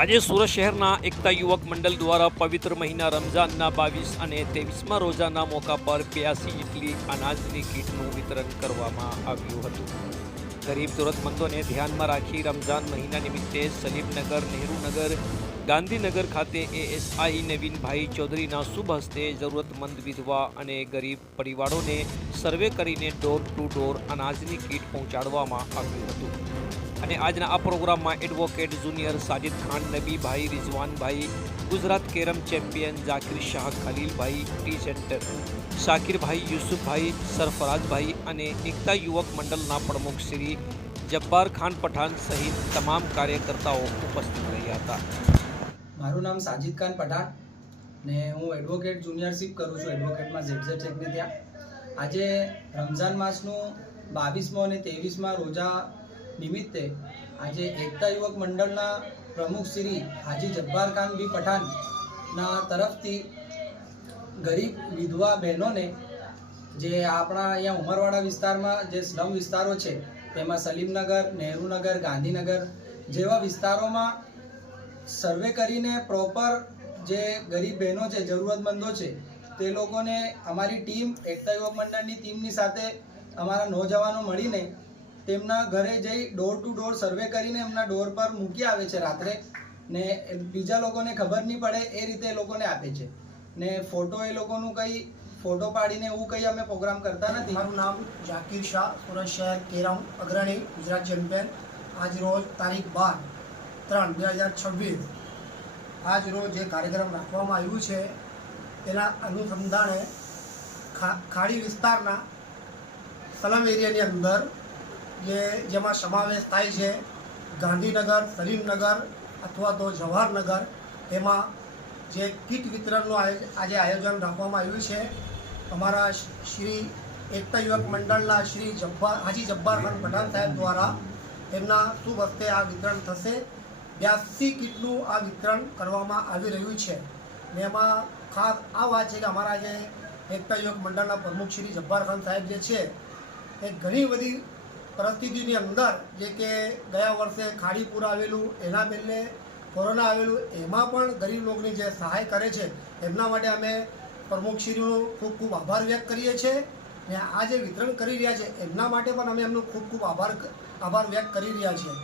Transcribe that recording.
આજે સુરત શહેરના એકતા યુવક મંડળ દ્વારા પવિત્ર મહિના રમઝાનના 22 અને 23મા રોજાના મોકા પર 82 જેટલી અનાજની કીટનું વિતરણ કરવામાં આવ્યું હતું। ગરીબ જરૂરતમંદોને ધ્યાનમાં રાખી રમઝાન મહિના નિમિત્તે સલીમનગર, નહેરુનગર, ગાંધીનગર ખાતે એએસઆઈ નવીનભાઈ ચૌધરીના શુભ હસ્તે જરૂરતમંદ વિધવા અને ગરીબ પરિવારોને સર્વે કરીને ડોર ટુ ડોર અનાજની કીટ પહોંચાડવામાં આવ્યું હતું। અને આજના આ પ્રોગ્રામમાં એડવોકેટ જુનિયર સાજિદ ખાન, નબીભાઈ, રિઝવાનભાઈ, ગુજરાત કેરમ ચેમ્પિયન ઝાકિર શાહ, ખલીલભાઈ, ટી સેન્ટર શાકિરભાઈ, યુસુફભાઈ, સરફરાઝભાઈ અને એકતા યુવક મંડળના પ્રમુખ શ્રી જબ્બાર ખાન પઠાણ સહિત તમામ કાર્યકર્તાઓ ઉપસ્થિત રહ્યા હતા। મારું નામ સાજિદ ખાન પઠાણ ને હું એડવોકેટ જુનિયરશિપ કરું છું એડવોકેટમાં ઝેડ ટેકને ત્યાં। આજે રમઝાન માસનું 22મો અને 23મા રોજા નિમિત્તે આજે એકતા યુવક મંડળના પ્રમુખ શ્રી હાજી જબ્બાર ખાન બી પઠાણના તરફથી ગરીબ વિધવા બહેનોને જે આપણા અહીંયા ઉમરવાડા વિસ્તારમાં જે સ્લમ વિસ્તારો છે તેમાં સલીમનગર, નહેરુનગર, ગાંધીનગર જેવા વિસ્તારોમાં સર્વે કરીને પ્રોપર જે ગરીબ બહેનો છે, જરૂરતમંદો છે, તે લોકોને અમારી ટીમ એકતા યુવક મંડળની ટીમની સાથે અમારા નોજવાનો મળીને તેમના ઘરે જઈ ડોર ટુ ડોર સર્વે કરીને એમના ડોર પર મૂકી આવે છે રાત્રે ને બીજા લોકોને ખબર નહીં પડે એ રીતે એ લોકોને આપે છે ને ફોટો એ લોકોનું કંઈ ફોટો પાડીને એવું કંઈ અમે પ્રોગ્રામ કરતા નથી। મારું નામ ઝાકિર શાહ, સુરત શહેર કેરમ અગ્રણી, ગુજરાત ચેમ્પિયન। આજ રોજ તારીખ 12/3/2026 આજ રોજ જે કાર્યક્રમ રાખવામાં આવ્યું છે તેના અનુસંધાને ખાડી વિસ્તારના સલમ એરિયાની અંદર જેમાં સમાવેશ થાય છે ગાંધીનગર, સલીમનગર અથવા તો જવાહરનગર, તેમાં જે કીટ વિતરણનું આજે આયોજન રાખવામાં આવ્યું છે। અમારા શ્રી એકતા યુવક મંડળના શ્રી હાજી જબ્બાર ખાન પઠાણ સાહેબ દ્વારા તેમના શુભ હસ્તે આ વિતરણ થશે। 82 કીટનું આ વિતરણ કરવામાં આવી રહ્યું છે ને એમાં ખાસ આ વાત છે કે અમારા જે એકતા યુવક મંડળના પ્રમુખ શ્રી જબ્બાર ખાન સાહેબ જે છે એ ઘણી બધી પરિસ્થિતિની અંદર જે કે ગયા વર્ષે ખાડીપુર આવેલું, એના બદલે કોરોના આવેલું, એમાં પણ ગરીબ લોકોની જે સહાય કરે છે એમના માટે અમે પ્રમુખશ્રીનો ખૂબ ખૂબ આભાર વ્યક્ત કરીએ છીએ ને આ જે વિતરણ કરી રહ્યા છે એમના માટે પણ અમે એમનો ખૂબ ખૂબ આભાર વ્યક્ત કરી રહ્યા છીએ।